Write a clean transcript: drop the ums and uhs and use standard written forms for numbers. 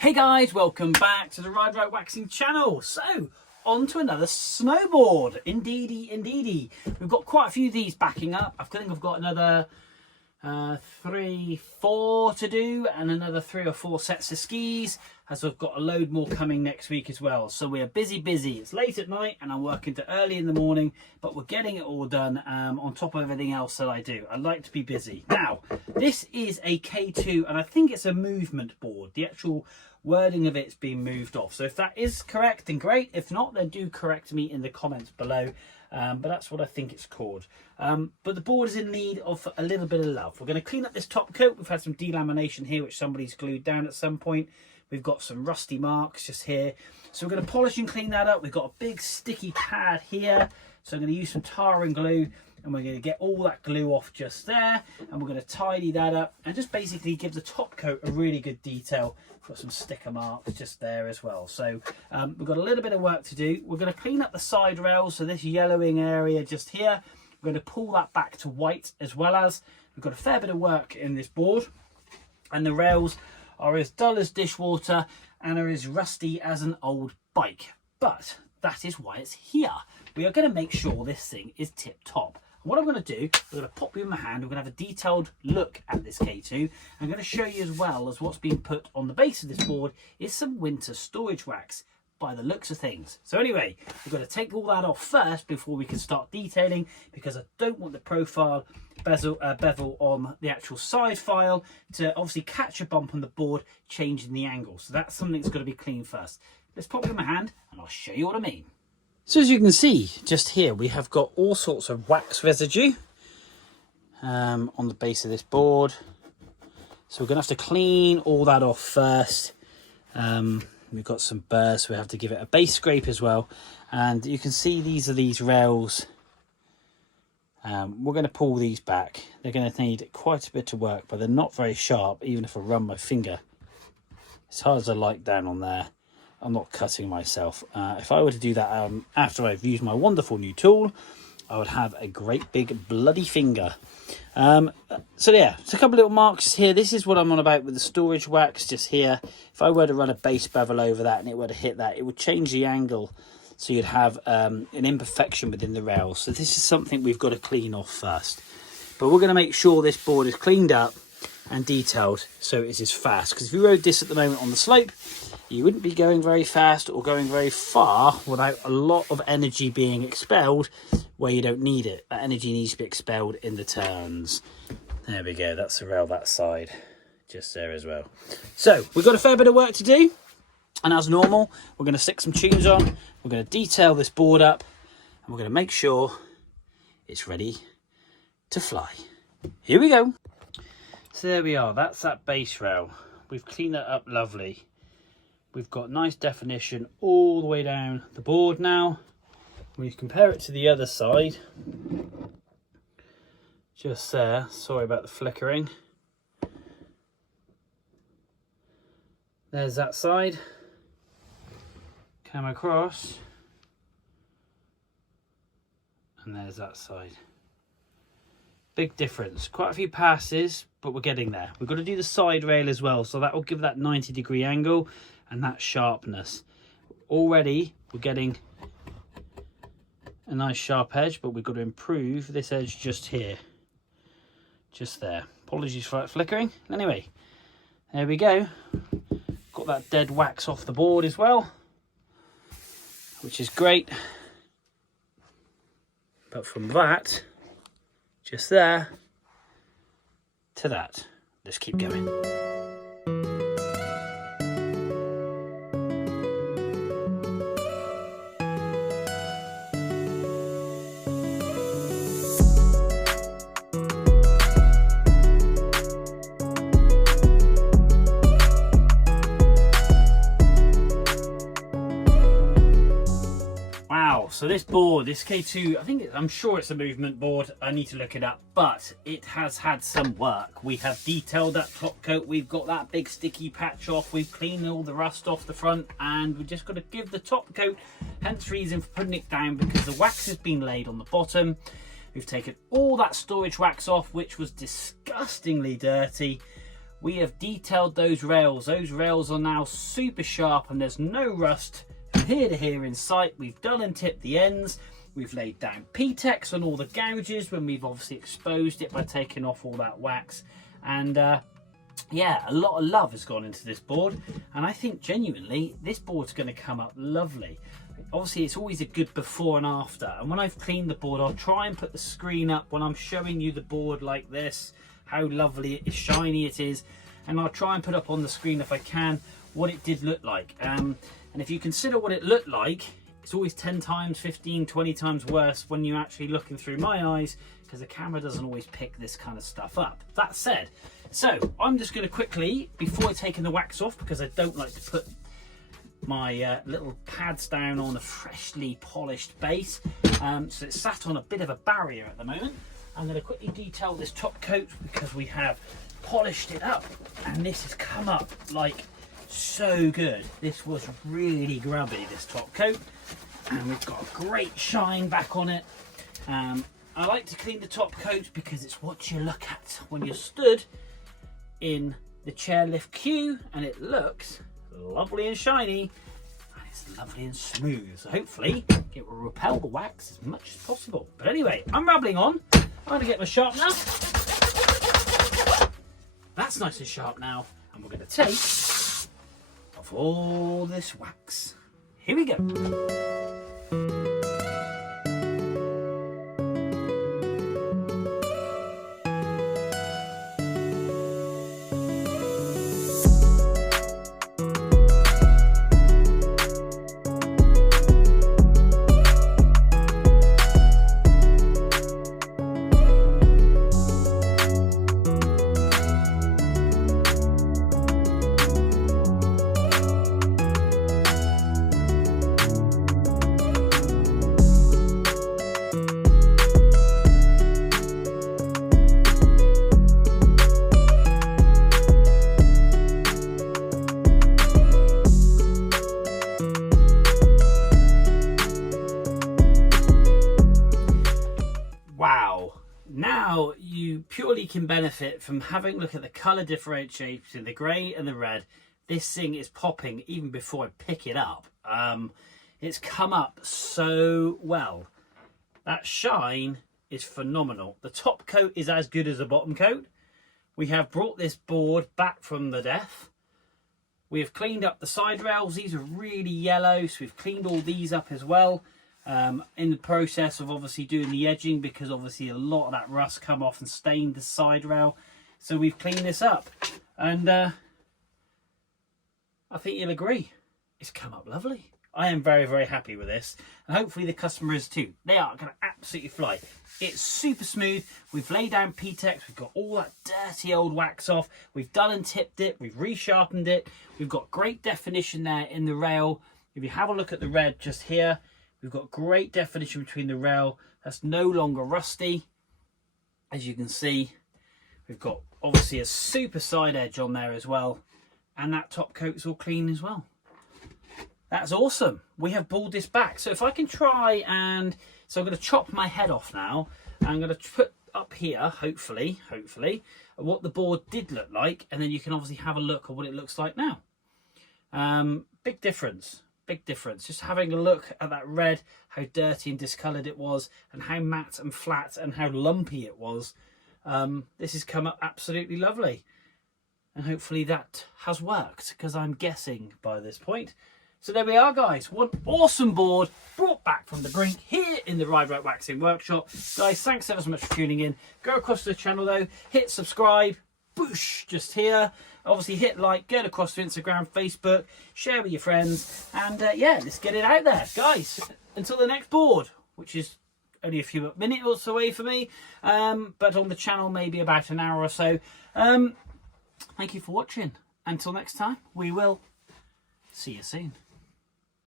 Hey guys, welcome back to the Ride Right Waxing channel. So, on to another snowboard. Indeedy. We've got quite a few of these backing up. I think I've got another 4 to do and another 3 or 4 sets of skis, as I've got a load more coming next week as well. So we are busy. It's late at night and I'm working to early in the morning, but we're getting it all done on top of everything else that I do. I like to be busy. Now, this is a K2 and I think it's a movement board. The actual wording of it's been moved off. So if that is correct, then great. If not, then do correct me in the comments below. But that's what I think it's called. But the board is in need of a little bit of love. We're going to clean up this top coat. We've had some delamination here, which somebody's glued down at some point. We've got some rusty marks just here. So we're going to polish and clean that up. We've got a big sticky pad here. So I'm going to use some tar and glue. And we're going to get all that glue off just there. And we're going to tidy that up. And just basically give the top coat a really good detail. Got some sticker marks just there as well. So we've got a little bit of work to do. We're going to clean up the side rails. So this yellowing area just here. We're going to pull that back to white, as well as we've got a fair bit of work in this board. And the rails are as dull as dishwater and are as rusty as an old bike. But that is why it's here. We are going to make sure this thing is tip top. What I'm going to do, I'm going to pop you in my hand, we're going to have a detailed look at this K2. I'm going to show you, as well as what's been put on the base of this board, is some winter storage wax by the looks of things. So anyway, we've got to take all that off first before we can start detailing, because I don't want the profile bevel on the actual side file to obviously catch a bump on the board, changing the angle. So that's something that's got to be cleaned first. Let's pop it in my hand and I'll show you what I mean. So as you can see, just here, we have got all sorts of wax residue on the base of this board. So we're going to have to clean all that off first. We've got some burrs, so we have to give it a base scrape as well. And you can see these are these rails. We're going to pull these back. They're going to need quite a bit of work, but they're not very sharp, even if I run my finger as hard as I like down on there. I'm not cutting myself. If I were to do that after I've used my wonderful new tool, I would have a great big bloody finger. So yeah, it's a couple of little marks here. This is what I'm on about with the storage wax just here. If I were to run a base bevel over that and it were to hit that, it would change the angle. So you'd have an imperfection within the rail. So this is something we've got to clean off first. But we're going to make sure this board is cleaned up and detailed so it is fast. Because if you rode this at the moment on the slope, you wouldn't be going very fast or going very far without a lot of energy being expelled where you don't need it. That energy needs to be expelled in the turns. There we go, that's the rail that side, just there as well. So we've got a fair bit of work to do, and as normal, we're going to stick some tunes on, we're going to detail this board up, and we're going to make sure it's ready to fly. Here we go. So there we are, that's that base rail. We've cleaned that up lovely. We've got nice definition all the way down the board now. When you compare it to the other side, just there, sorry about the flickering. There's that side. Come across. And there's that side. Big difference. Quite a few passes, but we're getting there. We've got to do the side rail as well, so that will give that 90-degree angle and that sharpness. Already we're getting a nice sharp edge, but we've got to improve this edge just here, just there. Apologies for that flickering. Anyway, there we go. Got that dead wax off the board as well, which is great. But from that, just there, to that, let's keep going. So this board, this K2, I'm sure it's a movement board. I need to look it up, but it has had some work. We have detailed that top coat. We've got that big sticky patch off. We've cleaned all the rust off the front, and we've just got to give the top coat, hence the reason for putting it down, because the wax has been laid on the bottom. We've taken all that storage wax off, which was disgustingly dirty. we have detailed those rails. Those rails are now super sharp and there's no rust from here to here in sight. We've done and tipped the ends. We've laid down P-Tex on all the gouges when we've obviously exposed it by taking off all that wax. And yeah, a lot of love has gone into this board, and I think genuinely this board's going to come up lovely. Obviously it's always a good before and after, and when I've cleaned the board I'll try and put the screen up when I'm showing you the board like this, how lovely it, shiny it is, and I'll try and put up on the screen if I can what it did look like. And if you consider what it looked like, it's always 10 times, 15, 20 times worse when you're actually looking through my eyes, because the camera doesn't always pick this kind of stuff up. That said, so I'm just going to quickly, before taking the wax off, because I don't like to put my little pads down on a freshly polished base, so it's sat on a bit of a barrier at the moment. I'm going to quickly detail this top coat because we have polished it up, and this has come up like so good. This was really grubby, this top coat, and we've got a great shine back on it. I like to clean the top coat because it's what you look at when you're stood in the chairlift queue, and it looks lovely and shiny, and it's lovely and smooth, so hopefully it will repel the wax as much as possible. But anyway, I'm rambling on. I'm going to get my sharpener. That's nice and sharp now, and we're going to take off all this wax. Here we go. Now you purely can benefit from having a look at the colour differentiation, the grey and the red. This thing is popping even before I pick it up. It's come up so well. That shine is phenomenal. The top coat is as good as the bottom coat. We have brought this board back from the death. We have cleaned up the side rails. These are really yellow, so we've cleaned all these up as well. In the process of obviously doing the edging, because obviously a lot of that rust come off and stained the side rail, so we've cleaned this up, and I think you'll agree it's come up lovely. I am very, very happy with this, and hopefully the customer is too. They are going to absolutely fly. It's super smooth. We've laid down P-Tex. We've got all that dirty old wax off. We've done and tipped it. We've resharpened it. We've got great definition there in the rail. If you have a look at the red just here, we've got great definition between the rail. That's no longer rusty. As you can see, we've got obviously a super side edge on there as well. And that top coat's all clean as well. That's awesome. We have pulled this back. So if I can try and... So I'm going to chop my head off now. I'm going to put up here, hopefully, what the board did look like. And then you can obviously have a look at what it looks like now. Big difference. Big difference. Just having a look at that red, how dirty and discoloured it was, and how matte and flat and how lumpy it was. This has come up absolutely lovely. And hopefully that has worked, because I'm guessing by this point. So there we are, guys. One awesome board brought back from the brink here in the Ride Right Waxing Workshop. Guys, thanks ever so much for tuning in. Go across to the channel though, hit subscribe, boosh, just here. Obviously hit like, get across to Instagram, Facebook, share with your friends, and yeah, let's get it out there. Guys, until the next board, which is only a few minutes away for me, but on the channel maybe about an hour or so. Thank you for watching. Until next time, we will see you soon.